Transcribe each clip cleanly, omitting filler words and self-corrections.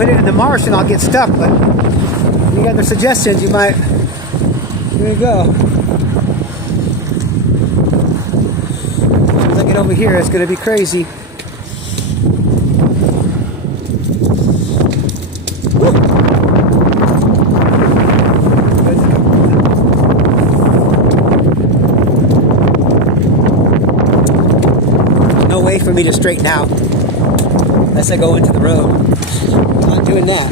put it in the marsh and I'll get stuck, but if you got other suggestions, you might. There you go. As soon as I get over here, it's going to be crazy. No way for me to straighten out unless I go into the road. I'm not doing that.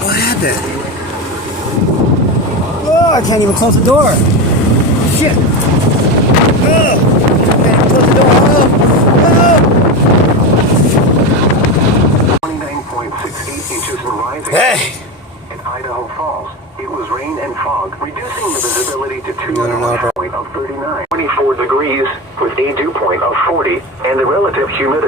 What happened? Oh, I can't even close the door. Shit. Oh, I can't even close the door. Oh. 29.68 inches and rising. Hey. In Idaho Falls, it was rain and fog, reducing the visibility to 2.5 of 39. 24 degrees with a dew point of 40 and the relative humidity